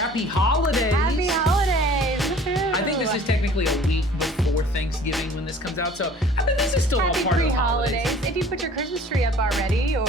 Happy holidays. Happy holidays. Woohoo. I think this is technically a week before Thanksgiving when this comes out, so I think this is still Happy all part of the holidays. pre-holidays. If you put your Christmas tree up already, or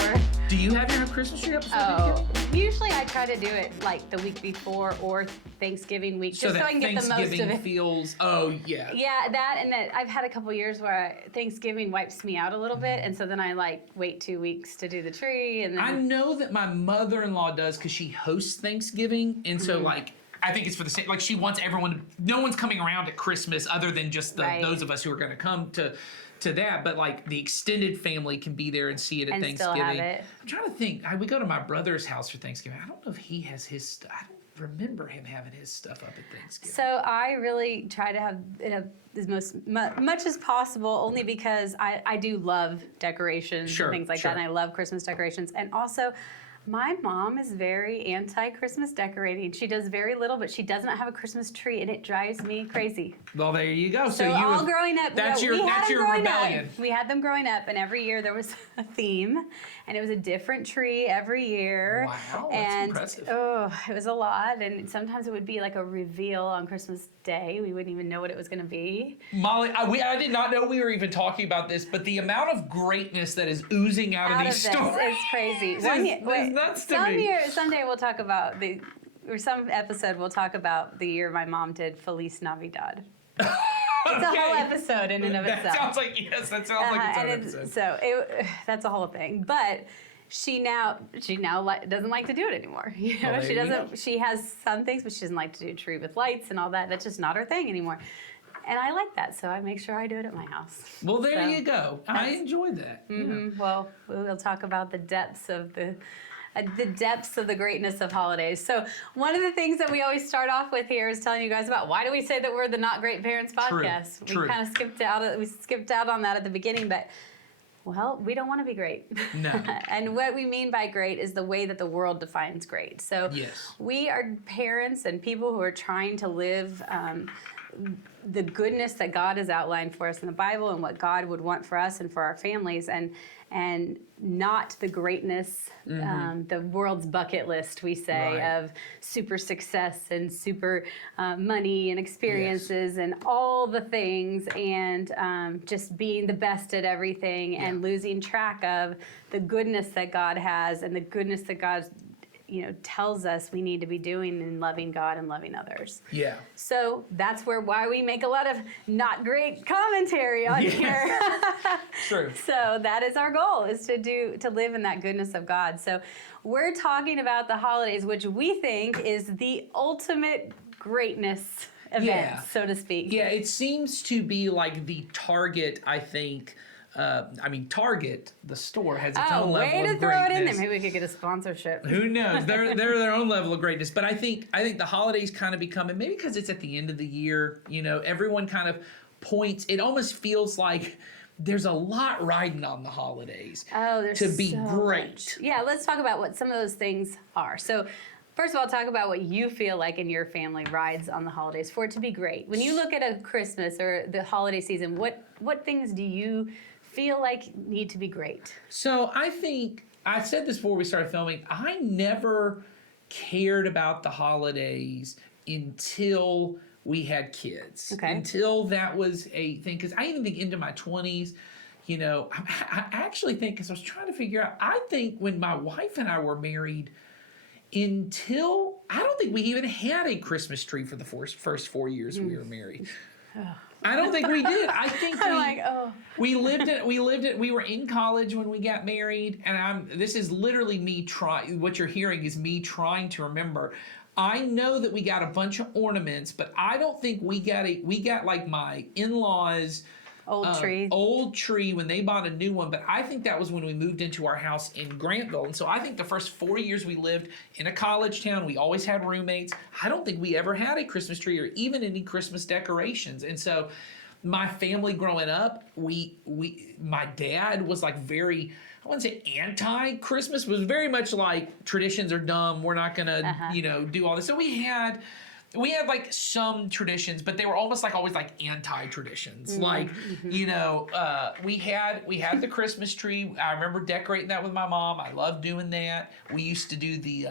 Do you have your Christmas tree up? before oh, Thanksgiving? usually I try to do it like the week before or Thanksgiving week, just so that I can get the most of Thanksgiving it. feels. Oh yeah. Yeah, that and that. I've had a couple years where Thanksgiving wipes me out a little bit, and so then I like wait 2 weeks to do the tree, and then I know that my mother-in-law does because she hosts Thanksgiving, and so like I think it's for the same. Like she wants everyone. No one's coming around at Christmas other than just Right. those of us who are going to come to that. But like the extended family can be there and see it at And still Thanksgiving. have it. I'm trying to think. We go to my brother's house for Thanksgiving. I don't know if he has his. I don't remember him having his stuff up at Thanksgiving. So I really try to have it up as much as possible, only because I do love decorations Sure, and things like sure. that, and I love Christmas decorations. And also, my mom is very anti-Christmas decorating. She does very little, but she does not have a Christmas tree, and it drives me crazy. Well, there you go. So you all have- growing up, That's we had them growing rebellion. Up. We had them growing up, and every year there was a theme, and it was a different tree every year. Wow, that's and impressive. oh, it was a lot, and sometimes it would be like a reveal on Christmas Day. We wouldn't even know what it was going to be. Molly, I did not know we were even talking about this, but the amount of greatness that is oozing out of these this stories is crazy. is nuts to me. Someday we'll talk about some episode we'll talk about the year my mom did Feliz Navidad. It's a whole episode in and of That itself. sounds like its own and episode. so that's a whole thing. But she now doesn't like to do it anymore. You know, Well, she there you doesn't. go. She has some things, but she doesn't like to do a tree with lights and all that. That's just not her thing anymore. And I like that, so I make sure I do it at my house. Well, there So, you go. I enjoy that. Yeah. Well, we'll talk about the depths of the greatness of holidays. So one of the things that we always start off with here is telling you guys about why do we say that we're the Not Great Parents podcast. True. We kind of skipped out on that at the beginning, but well, we don't want to be great. No. And what we mean by great is the way that the world defines great. So Yes. we are parents and people who are trying to live the goodness that God has outlined for us in the Bible and what God would want for us and for our families, and not the greatness, the world's bucket list, we say, Right. of super success and super money and experiences and all the things, and just being the best at everything and losing track of the goodness that God has and the goodness that God tells us we need to be doing in loving God and loving others. Yeah. So that's why we make a lot of not great commentary on here. True. So that is our goal, is to live in that goodness of God. So we're talking about the holidays, which we think is the ultimate greatness event, Yeah. so to speak. Yeah, it seems to be like the Target, I think. Target, the store, has its own level way to of throw greatness. it in there. Maybe we could get a sponsorship. Who knows? They're their own level of greatness. But I think the holidays kind of become, and maybe because it's at the end of the year, everyone kind of points. It almost feels like there's a lot riding on the holidays. Oh, there's to be so great. much. Yeah, let's talk about what some of those things are. So, first of all, talk about what you feel like in your family rides on the holidays for it to be great. When you look at a Christmas or the holiday season, what things do you feel like need to be great? So I think I said this before we started filming. I never cared about the holidays until we had kids. Okay. Until that was a thing, because I even think into my 20s. I actually think, because I was trying to figure out, I think when my wife and I were married, I don't think we even had a Christmas tree for the first 4 years we were married. I don't think we did. I think I'm like, oh. we were in college when we got married, and this is literally me trying. What you're hearing is me trying to remember. I know that we got a bunch of ornaments, but I don't think we got like my in-laws old tree when they bought a new one. But I think that was when we moved into our house in Grantville. And so I think the first 4 years we lived in a college town, we always had roommates. I don't think we ever had a Christmas tree or even any Christmas decorations. And so my family growing up, my dad was like very, I wouldn't say anti-Christmas, was very much like traditions are dumb. We're not gonna, do all this. So we had like some traditions, but they were almost like always like anti-traditions. Like, we had the Christmas tree. I remember decorating that with my mom. I loved doing that. We used to do the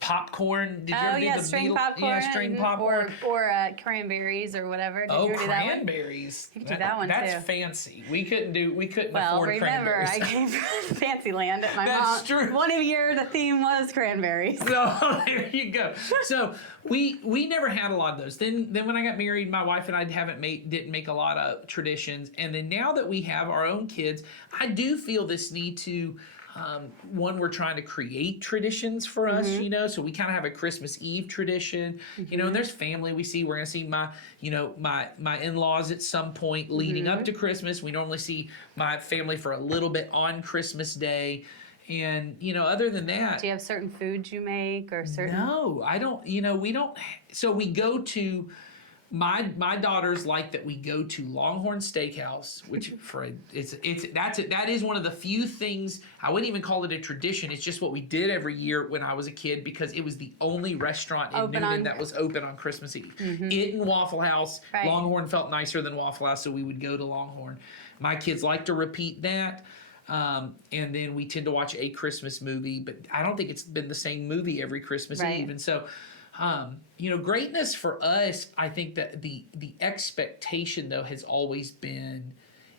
popcorn. Did you Oh ever do yeah, the string Beetle- popcorn. Yeah, string popcorn. Or cranberries or whatever. Did Oh, you ever do that one? cranberries. You could do that one, That's too. fancy. We couldn't Well, afford remember, cranberries. I came from Fantasyland at my That's mom. true. One year, the theme was cranberries. So there you go. So we never had a lot of those. Then when I got married, my wife and I didn't make a lot of traditions. And then now that we have our own kids, I do feel this need to. One, we're trying to create traditions for us, you know, so we kind of have a Christmas Eve tradition, you know, and there's family we see. We're going to see my in-laws at some point leading up to Christmas. We normally see my family for a little bit on Christmas Day. And, you know, other than that, Do you have certain foods you make or certain? no, I don't, you know, we don't. So we go to, my daughters like that we go to Longhorn Steakhouse, which that is one of the few things. I wouldn't even call it a tradition. It's just what we did every year when I was a kid because it was the only restaurant in Newnan that was open on Christmas Eve. It and Waffle House. Right. Longhorn felt nicer than Waffle House, so we would go to Longhorn. My kids like to repeat that. And then we tend to watch a Christmas movie, but I don't think it's been the same movie every Christmas Right. Eve. And so, you know, greatness for us, I think that the expectation though has always been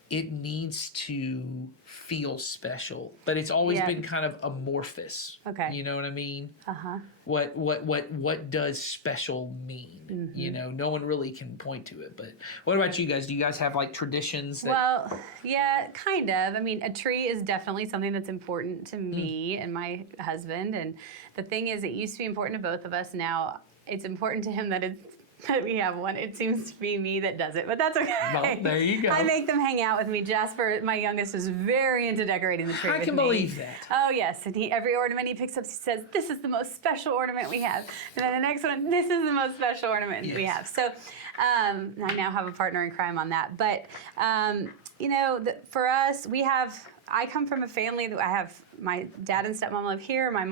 it needs to feel special, but it's always Yeah. been kind of amorphous. Okay. You know what I mean? Uh-huh. What does special mean? You know, no one really can point to it. But what about you guys? Do you guys have like traditions that Well, yeah, kind of. I mean, a tree is definitely something that's important to me and my husband. And the thing is, it used to be important to both of us. Now it's important to him that we have one. It seems to be me that does it, but that's okay. Well, there you go. I make them hang out with me. Jasper, my youngest, is very into decorating the tree I with can me. believe that. Oh yes, and every ornament he picks up, he says, "This is the most special ornament we have." And then the next one, "This is the most special ornament we Yes. have." So I now have a partner in crime on that. But you know, for us, I come from a family that I have my dad and stepmom live here. My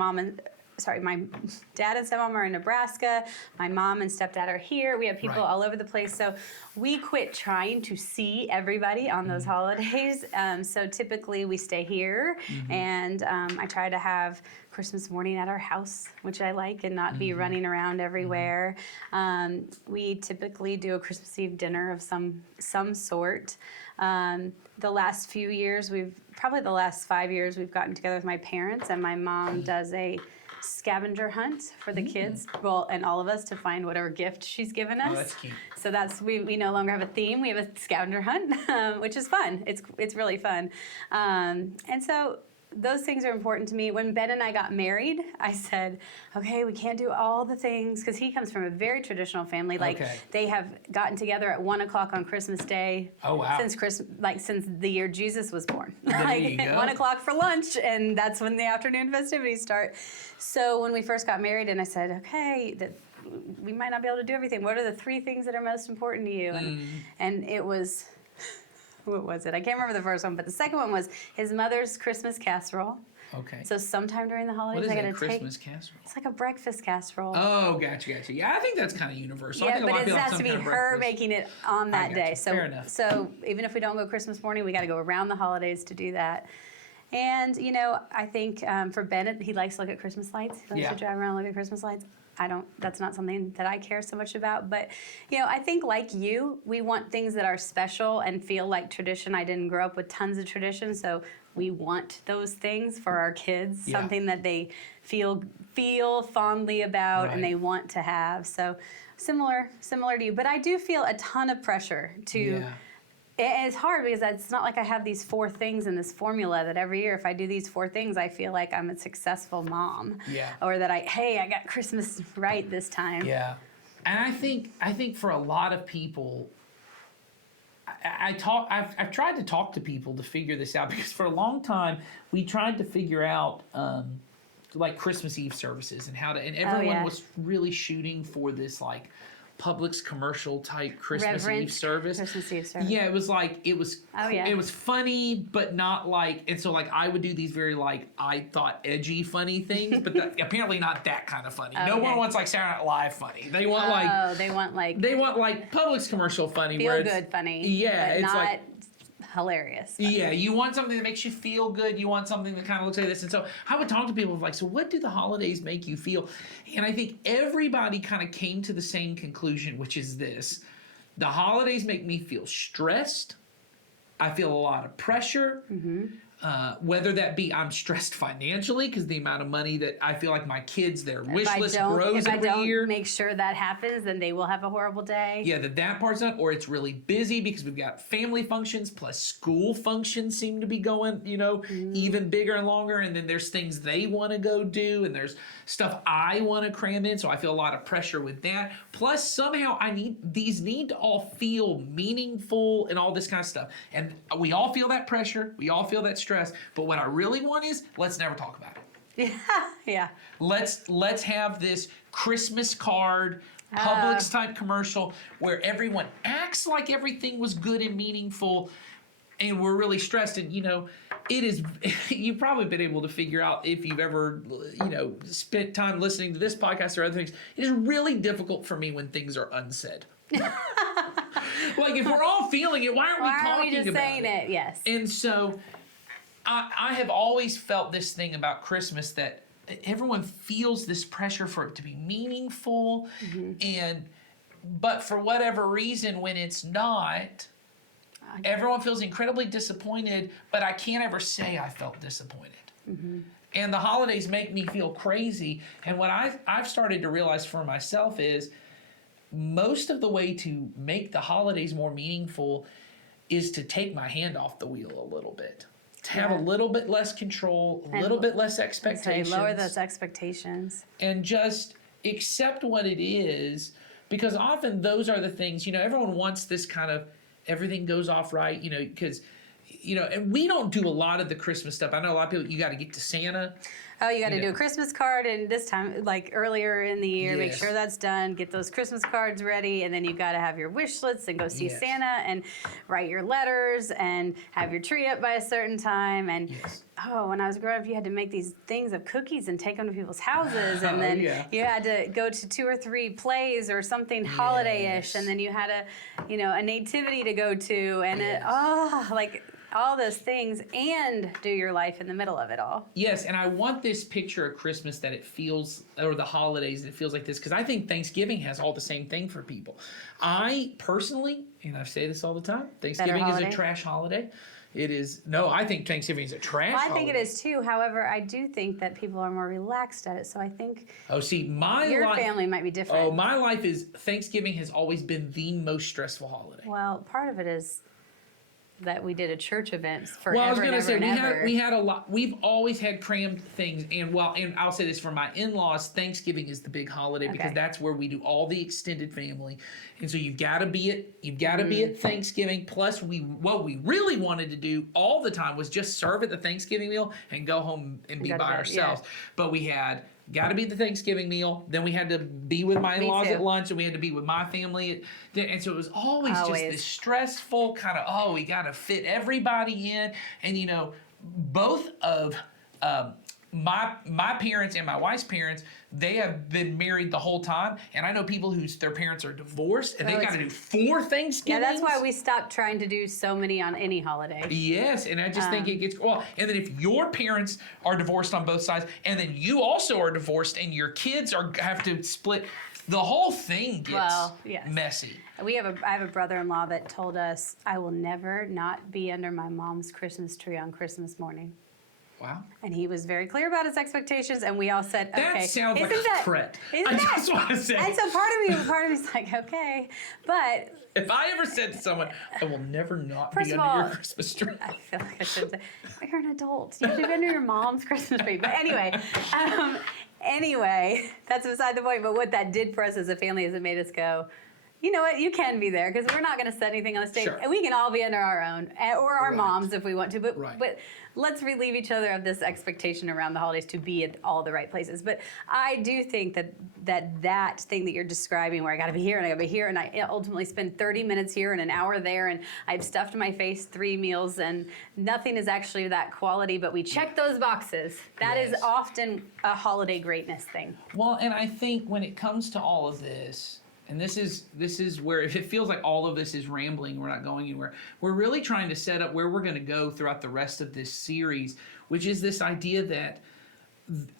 dad and stepmom are in Nebraska. My mom and stepdad are here. We have people Right. all over the place. So we quit trying to see everybody on those holidays. So typically we stay here, and I try to have Christmas morning at our house, which I like, and not be running around everywhere. We typically do a Christmas Eve dinner of some sort. The last few years, probably the last 5 years, we've gotten together with my parents, and my mom does a scavenger hunt for the kids, well, and all of us to find whatever gift she's given us. Oh, that's cute. So we no longer have a theme. We have a scavenger hunt, which is fun. It's really fun. And so those things are important to me. When Ben and I got married, I said, okay, we can't do all the things, because he comes from a very traditional family. Like Okay. they have gotten together at 1:00 on Christmas Day. Oh, wow. Since the year Jesus was born. There you go. 1:00 for lunch, and that's when the afternoon festivities start. So when we first got married, and I said, okay, we might not be able to do everything. What are the 3 things that are most important to you? And it was, what was it? I can't remember the first one, but the second one was his mother's Christmas casserole. Okay. So sometime during the What holidays, is I a gotta Christmas take. casserole? It's like a breakfast casserole. Oh, gotcha. Yeah, I think that's kind of universal. I Yeah, think a but lot of it people have has to some be kind of her breakfast. making it on that day. gotcha. So, Fair enough. so even if we don't go Christmas morning, we got to go around the holidays to do that. And you know, I think for Bennett, he likes to look at Christmas lights. He likes Yeah. to drive around and look at Christmas lights. I don't. That's not something that I care so much about. But you know, I think like you, we want things that are special and feel like tradition. I didn't grow up with tons of tradition, so we want those things for our kids. Yeah. Something that they feel fondly about Right. and they want to have. So similar to you. But I do feel a ton of pressure to. Yeah. It's hard because it's not like I have these 4 things in this formula that every year if I do these 4 things, I feel like I'm a successful mom. Yeah. Or that I got Christmas right this time. Yeah, and I think for a lot of people, I've tried to talk to people to figure this out, because for a long time we tried to figure out like Christmas Eve services and and everyone yeah. was really shooting for this like Publix commercial type Christmas Reverent Eve service. Christmas Eve service. Yeah, it was like it was funny, but not like, and so like I would do these very like I thought edgy funny things, but apparently not that kind of funny. No one wants like Saturday Night Live funny. They want they want like Publix commercial funny, feel where it's good funny. Yeah, but it's not like hilarious. Yeah, you want something that makes you feel good. You want something that kind of looks like this. And so I would talk to people like, so what do the holidays make you feel? And I think everybody kind of came to the same conclusion, which is this. The holidays make me feel stressed. I feel a lot of pressure. Whether that be I'm stressed financially because the amount of money that I feel like my kids, their wish list grows if I every don't year. make sure that happens, then they will have a horrible day. Yeah, that part's not, or it's really busy because we've got family functions plus school functions seem to be going, even bigger and longer. And then there's things they want to go do, and there's stuff I want to cram in. So I feel a lot of pressure with that. Plus, somehow these need to all feel meaningful and all this kind of stuff. And we all feel that pressure. We all feel that stress. But what I really want is let's never talk about it. Yeah. Let's have this Christmas card Publix type commercial where everyone acts like everything was good and meaningful, and we're really stressed. And it is. You've probably been able to figure out if you've ever spent time listening to this podcast or other things. It is really difficult for me when things are unsaid. Like if we're all feeling it, why aren't we talking just about saying it? Yes. And so I have always felt this thing about Christmas that everyone feels this pressure for it to be meaningful, but for whatever reason, when it's not, everyone feels incredibly disappointed, but I can't ever say I felt disappointed. And the holidays make me feel crazy. And what I've started to realize for myself is most of the way to make the holidays more meaningful is to take my hand off the wheel a little bit. To have a little bit less control, a little bit less expectations. Lower those expectations. And just accept what it is, because often those are the things, everyone wants this kind of everything goes off right, because, and we don't do a lot of the Christmas stuff. I know a lot of people, you got to get to Santa. Oh, you got to do a Christmas card, and this time, like earlier in the year, make Yes. sure that's done. Get those Christmas cards ready, and then you got to have your wish lists and go see Yes. Santa and write your letters and have your tree up by a certain time. And Yes. when I was growing up, you had to make these things of cookies and take them to people's houses, and then yeah. you had to go to 2 or 3 plays or something holiday-ish, Yes. and then you had a nativity to go to, and Yes. all those things, and do your life in the middle of it all. Yes, and I want this picture of Christmas that it feels, or the holidays, it feels like this, because I think Thanksgiving has all the same thing for people. I personally, and I say this all the time, Thanksgiving is a trash holiday. It is, I think Thanksgiving is a trash holiday. I think it is too. However, I do think that people are more relaxed at it. So I think your family might be different. Oh, my life is, Thanksgiving has always been the most stressful holiday. Well, part of it is that we did a church event forever. Well, I was going to say we had a lot. We've always had crammed things, and I'll say this for my in-laws, Thanksgiving is the big holiday because that's where we do all the extended family, and so you've got to be at Thanksgiving. Plus, what we really wanted to do all the time was just serve at the Thanksgiving meal and go home and be by ourselves. But we had got to be at the Thanksgiving meal. Then we had to be with my in-laws at lunch, and we had to be with my family. And so it was always just this stressful kind of, we got to fit everybody in. And, both of my parents and my wife's parents, they have been married the whole time. And I know people their parents are divorced, and they've got to do 4 Thanksgivings. Yeah, that's why we stopped trying to do so many on any holiday. Yes, and I just think it gets, and then if your parents are divorced on both sides, and then you also are divorced, and your kids have to split, the whole thing gets messy. I have a brother-in-law that told us, I will never not be under my mom's Christmas tree on Christmas morning. Wow. And he was very clear about his expectations, and we all said, okay. That sounds like a threat. I just want to say. And so part of me's like, okay. But if I ever said to someone, I will never not be under your Christmas tree. I feel like I should say, you're an adult. You should be under your mom's Christmas tree. But anyway, that's beside the point. But what that did for us as a family is it made us go, you know what, you can be there because we're not going to set anything on the stage. Sure. And we can all be under our own, or our moms if we want to. But let's relieve each other of this expectation around the holidays to be at all the right places. But I do think that thing that you're describing, where I got to be here and I got to be here, and I ultimately spend 30 minutes here and an hour there, and I've stuffed my face 3 meals, and nothing is actually that quality, but we check those boxes. That is often a holiday greatness thing. Well, and I think when it comes to all of this, and this is where if it feels like all of this is rambling, we're not going anywhere. We're really trying to set up where we're going to go throughout the rest of this series, which is this idea that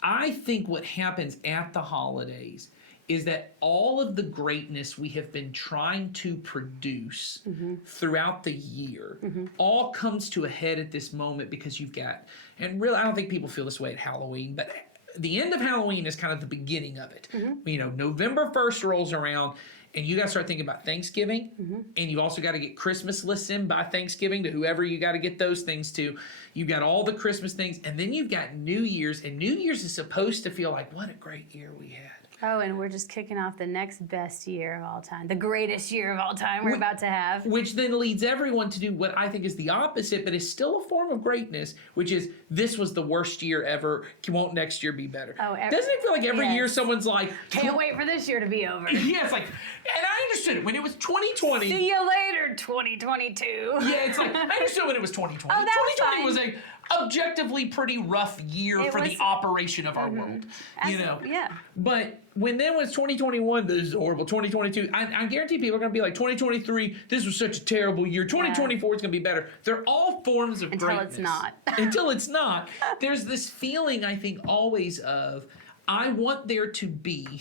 I think what happens at the holidays is that all of the greatness we have been trying to produce throughout the year all comes to a head at this moment because you've got, and really, I don't think people feel this way at Halloween, but the end of Halloween is kind of the beginning of it. You know, November 1st rolls around and you got to start thinking about Thanksgiving, and you've also got to get Christmas lists in by Thanksgiving to whoever you got to get those things to. You've got all the Christmas things, and then you've got New Year's, and New Year's is supposed to feel like, what a great year we had. Oh, and we're just kicking off the next best year of all time, the greatest year of all time we're about to have. Which then leads everyone to do what I think is the opposite, but is still a form of greatness, which is this was the worst year ever. Won't next year be better? Oh, doesn't it feel like every year someone's like, can't wait for this year to be over. Yeah, it's like, and I understood it when it was 2020. See you later, 2022. Yeah, it's like, I understood when it was 2020. Oh, that's 2020 fine. was a objectively pretty rough year for the operation of our world. You know? Yeah. But when then was 2021, this is horrible. 2022, I guarantee people are going to be like, 2023, this was such a terrible year. 2024 is going to be better. They're all forms of greatness. Until it's not. Until it's not. There's this feeling, I think, always of, I want there to be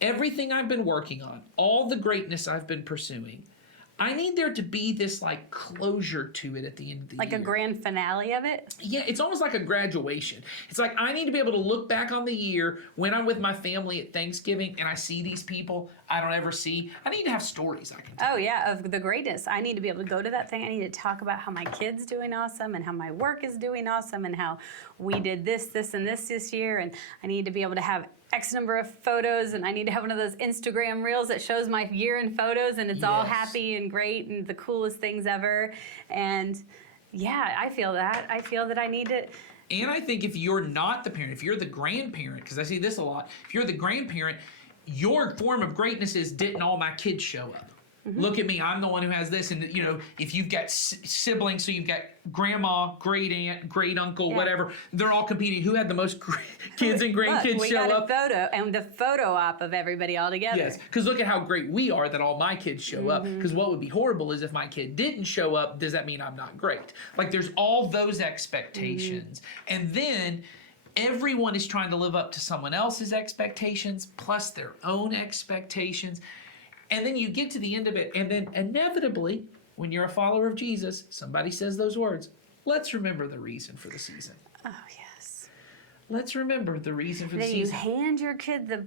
everything I've been working on, all the greatness I've been pursuing. I need there to be this like closure to it at the end of the year. Like a grand finale of it? Yeah, it's almost like a graduation. It's like I need to be able to look back on the year when I'm with my family at Thanksgiving and I see these people I don't ever see. I need to have stories I can tell. Oh, yeah, of the greatness. I need to be able to go to that thing. I need to talk about how my kid's doing awesome and how my work is doing awesome and how we did this, and this year. And I need to be able to have X number of photos, and I need to have one of those Instagram reels that shows my year in photos, and it's all happy and great and the coolest things ever. And yeah, I feel that. I feel that I need to. And I think if you're not the parent, if you're the grandparent, because I see this a lot, if you're the grandparent, your form of greatness is, didn't all my kids show up? Look at me, I'm the one who has this. And, you know, if you've got siblings, so you've got grandma, great aunt, great uncle, whatever, they're all competing. Who had the most kids and grandkids we show got up? a photo, and the photo op of everybody all together. Yes, because look at how great we are that all my kids show up. Because what would be horrible is if my kid didn't show up, does that mean I'm not great? Like there's all those expectations. And then everyone is trying to live up to someone else's expectations plus their own expectations. And then you get to the end of it, and then inevitably, when you're a follower of Jesus, somebody says those words. Let's remember the reason for the season. Oh, yes. Let's remember the reason for the Then you season. hand your kid the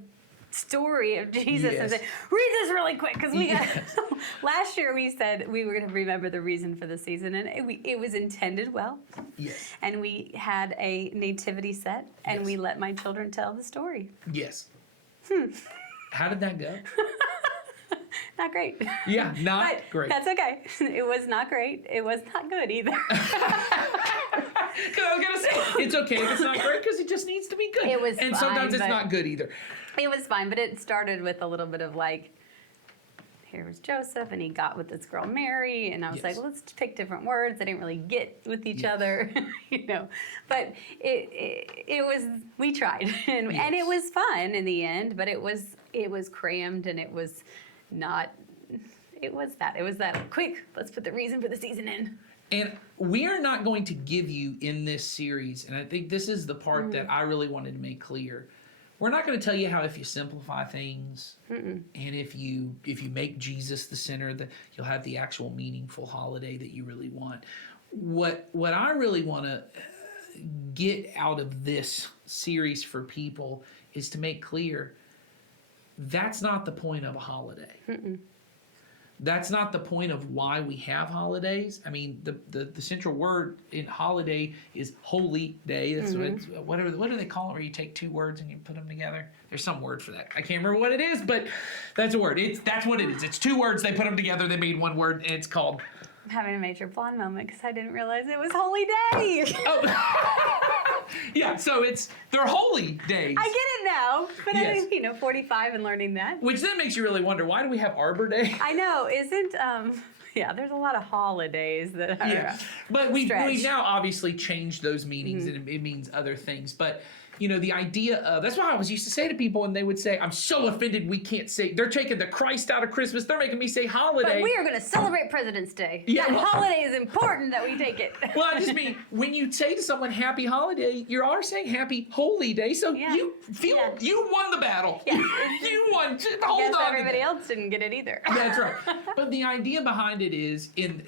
story of Jesus and Yes. say, read this really quick, because we got. Yes. Last year we said we were going to remember the reason for the season, and it was intended well. Yes. And we had a nativity set, and Yes. we let my children tell the story. Yes. How did that go? Not great. Yeah, not But great. that's okay. It was not great. It was not good either. I was gonna say it's okay if it's not great because it just needs to be good. It was and fine, sometimes it's but- not good either. It was fine, but it started with a little bit of like, here was Joseph, and he got with this girl Mary, and I was Yes. like, let's pick different words. They didn't really get with each Yes. other, you know. But it was, we tried, and it Yes. was fun in the end. But it was crammed, and it was not. It was that quick. Let's put the reason for the season in. And we are not going to give you in this series, and I think this is the part that I really wanted to make clear. We're not going to tell you how if you simplify things and if you make Jesus the center, that you'll have the actual meaningful holiday that you really want. What I really want to get out of this series for people is to make clear that's not the point of a holiday. That's not the point of why we have holidays. I mean, the central word in holiday is holy day. That's what do they call it where you take two words and you put them together? There's some word for that. I can't remember what it is, but that's a word. That's what it is. It's two words. They put them together. They made one word, and it's called. I'm having a major blonde moment because I didn't realize it was Holy Day. Oh, yeah. So they're holy days. I get it now, but Yes. I 45 and learning that. Which then makes you really wonder, why do we have Arbor Day? I know, isn't yeah, there's a lot of holidays that are Yeah, but we stretch. now obviously changed those meanings, and it means other things. But the idea of, that's what I always used to say to people, and they would say, I'm so offended we can't say, they're taking the Christ out of Christmas. They're making me say holiday. But we are going to celebrate President's Day. Yeah, That well- holiday is important that we take it. Well, I just mean, when you say to someone happy holiday, you're always saying happy holy day. So Yeah. you feel Yeah. you won the battle. Yeah. You won. Just I hold guess on to everybody that. else didn't get it either. That's right. But the idea behind it is in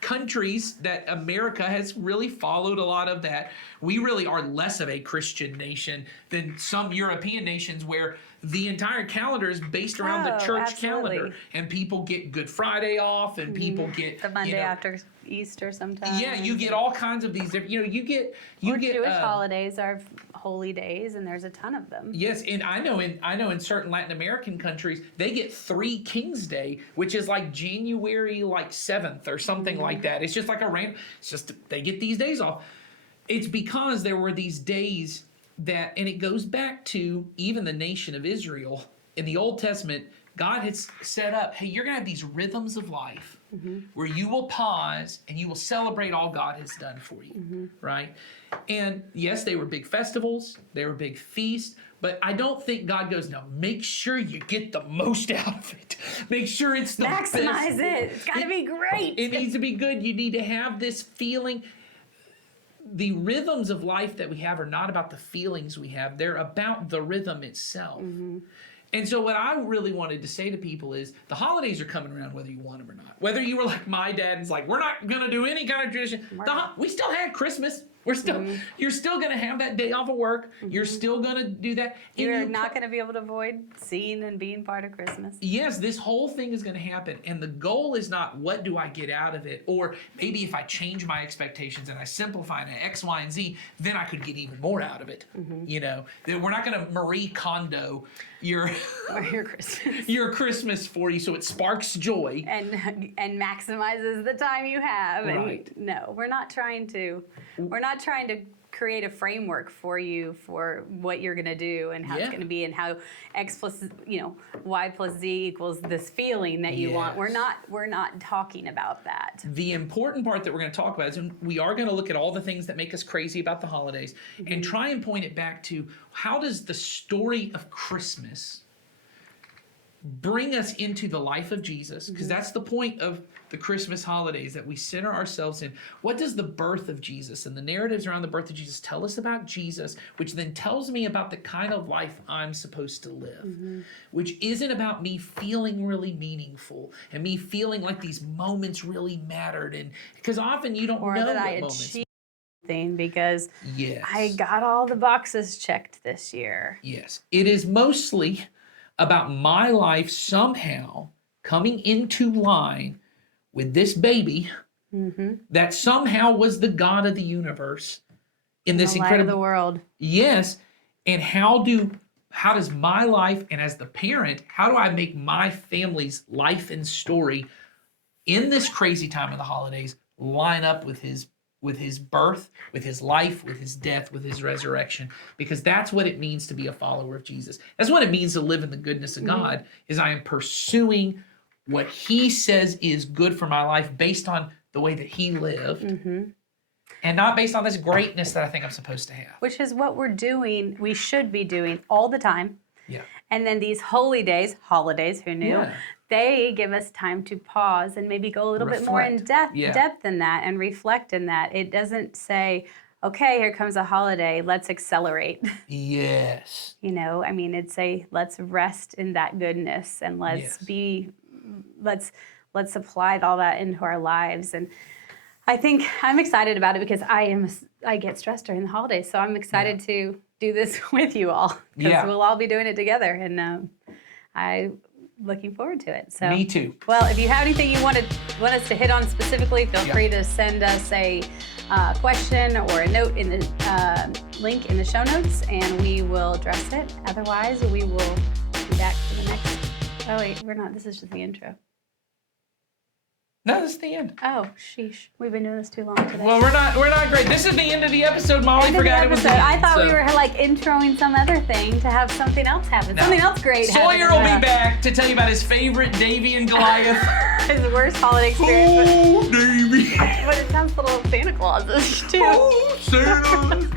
countries that America has really followed a lot of that. We really are less of a Christian nation than some European nations where the entire calendar is based around the Oh, church absolutely. calendar, and people get Good Friday off, and people get The Monday after Easter sometimes. Yeah, you get all kinds of these different. You get Jewish holidays are holy days, and there's a ton of them. Yes, and I know in certain Latin American countries they get 3 Kings Day, which is like January 7th or something like that. It's just like it's just they get these days off. It's because there were these days that, and it goes back to even the nation of Israel in the Old Testament. God had set up, hey, you're gonna have these rhythms of life where you will pause and you will celebrate all God has done for you, right? And yes, they were big festivals, they were big feasts, but I don't think God goes, no, make sure you get the most out of it. Make sure it's the Maximize best. it. It's got to be great. It needs to be good. You need to have this feeling. The rhythms of life that we have are not about the feelings we have. They're about the rhythm itself. And so what I really wanted to say to people is the holidays are coming around whether you want them or not. Whether you were like my dad and's like, we're not going to do any kind of tradition. We still had Christmas. We're still, you're still going to have that day off of work. You're still going to do that. And You're not going to be able to avoid seeing and being part of Christmas. Yes, this whole thing is going to happen. And the goal is not what do I get out of it? Or maybe if I change my expectations and I simplify it to X, Y, and Z, then I could get even more out of it. We're not going to Marie Kondo your Or your Christmas. your Christmas for you so it sparks joy. And maximizes the time you have. Right. And no, we're not trying to create a framework for you for what you're going to do and how it's going to be and how X plus, Y plus Z equals this feeling that you want. We're not talking about that. The important part that we're going to talk about is we are going to look at all the things that make us crazy about the holidays and try and point it back to how does the story of Christmas bring us into the life of Jesus, because that's the point of the Christmas holidays, that we center ourselves in. What does the birth of Jesus and the narratives around the birth of Jesus tell us about Jesus, which then tells me about the kind of life I'm supposed to live, which isn't about me feeling really meaningful and me feeling like these moments really mattered, and because often you don't Or know that what I moments. achieved something because Yes. I got all the boxes checked this year. Yes. It is mostly about my life somehow coming into line with this baby that somehow was the God of the universe in this The light of incredible the world. Yes. And how does my life, and as the parent, how do I make my family's life and story in this crazy time of the holidays line up with his birth, with his life, with his death, with his resurrection? Because that's what it means to be a follower of Jesus. That's what it means to live in the goodness of God, is I am pursuing what he says is good for my life based on the way that he lived, and not based on this greatness that I think I'm supposed to have. Which is what we should be doing all the time. Yeah. And then these holidays, who knew? Yeah. They give us time to pause and maybe go a little bit more in Reflect. depth in that and reflect in that. It doesn't say, okay, here comes a holiday, let's accelerate. Yes. It's let's rest in that goodness and let's apply all that into our lives. And I think I'm excited about it because I get stressed during the holidays. So I'm excited to do this with you all because we'll all be doing it together. And I'm looking forward to it. So Me too. Well, if you have anything you want us to hit on specifically, feel free to send us a question or a note in the link in the show notes, and we will address it. Otherwise, we will be back for the next. Oh wait, we're not. This is just the intro. No, this is the end. Oh, sheesh. We've been doing this too long today. Well, we're not great. This is the end of the episode. Molly End of the forgot it was the episode. end, I thought so. we were introing some other thing to have something else happen. No. Something else great Sawyer happen. will be back to tell you about his favorite Davy and Goliath. His worst holiday experience. Oh, Davy. But it sounds a little Santa Claus-ish too. Oh, Santa.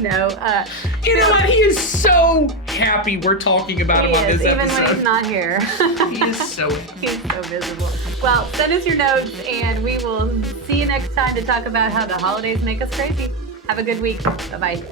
No. You know what? He is so happy we're talking about him on this even when episode. he's not here. He is so He's so miserable. Well, send us your notes, and we will see you next time to talk about how the holidays make us crazy. Have a good week. Bye-bye.